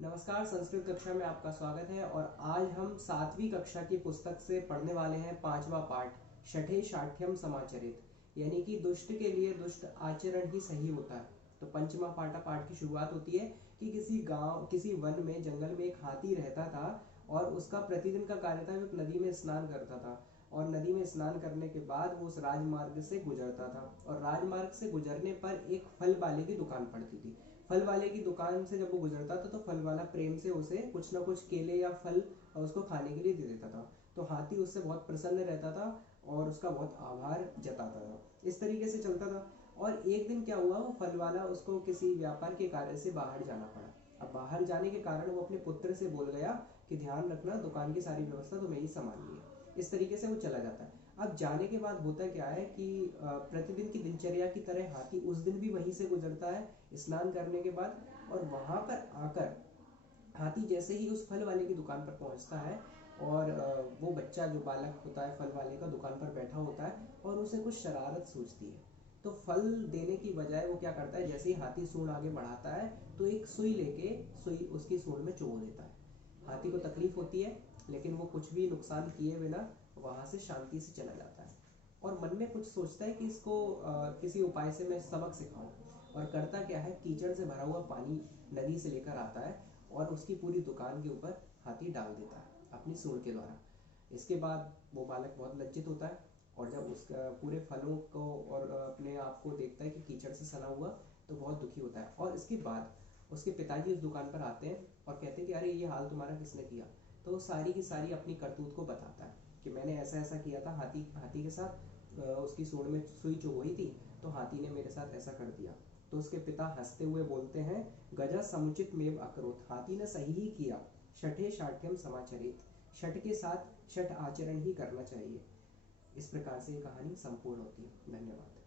नमस्कार। संस्कृत कक्षा में आपका स्वागत है और आज हम 7वीं कक्षा की पुस्तक से पढ़ने वाले हैं 5वां पाठ शठे शाठ्यम समाचरित, यानी कि दुष्ट के लिए दुष्ट आचरण ही सही होता है। तो पंचमा पाठ की शुरुआत होती है कि किसी वन में जंगल में एक हाथी रहता था और उसका प्रतिदिन का कार्य था वो नदी में स्नान करता था और नदी में स्नान करने के बाद वो उस राजमार्ग से गुजरता था और राजमार्ग से गुजरने पर एक फल वाले की दुकान पड़ती थी। फल वाले की दुकान से जब वो गुजरता था तो फल वाला प्रेम से उसे कुछ ना कुछ केले या फल उसको खाने के लिए दे देता था। तो हाथी उससे बहुत प्रसन्न रहता था और उसका बहुत आभार जताता था। इस तरीके से चलता था और एक दिन क्या हुआ, वो फल वाला उसको किसी व्यापार के कार्य से बाहर जाना पड़ा। अब बाहर जाने के कारण वो अपने पुत्र से बोल गया कि ध्यान रखना, दुकान की सारी व्यवस्था तुम्हें ही संभालनी है। इस तरीके से वो चला जाता है। अब जाने के बाद होता क्या है कि प्रतिदिन की दिनचर्या की तरह हाथी उस दिन भी वहीं से गुजरता है स्नान करने के बाद, और वहां पर आकर हाथी जैसे ही उस फल वाले की दुकान पर पहुंचता है और वो बच्चा जो बालक होता है फल वाले का दुकान पर बैठा होता है और उसे कुछ शरारत सूझती है। तो फल देने की बजाय वो क्या करता है, जैसे ही हाथी सूंड आगे बढ़ाता है तो एक सुई लेके सुई उसकी सूंड में चुभो देता है। हाथी को तकलीफ होती है लेकिन वो कुछ भी नुकसान किए बिना वहां से शांति से चला जाता है और मन में कुछ सोचता है कि इसको किसी उपाय से मैं सबक सिखाऊं। और करता क्या है, कीचड़ से भरा हुआ पानी नदी से लेकर आता है और उसकी पूरी दुकान के ऊपर हाथी डाल देता है अपनी सूंड के द्वारा। इसके बाद वो बालक बहुत लज्जित होता है और जब उसका पूरे फलों को और अपने आप को देखता है कि कीचड़ से सना हुआ, तो बहुत दुखी होता है। और इसके बाद उसके पिताजी उस दुकान पर आते हैं और कहते हैं कि अरे ये हाल तुम्हारा किसने किया। तो वो सारी की सारी अपनी करतूत को बताता है कि मैंने ऐसा ऐसा किया था, हाथी हाथी के साथ उसकी सूंड में सुई चुभोई थी तो हाथी ने मेरे साथ ऐसा कर दिया। तो उसके पिता हंसते हुए बोलते हैं, गजा समुचित मेव अकरोत, हाथी ने सही ही किया। शठे शाठ्यम समाचरित, शठ के साथ शठ आचरण ही करना चाहिए। इस प्रकार से कहानी संपूर्ण होती है। धन्यवाद।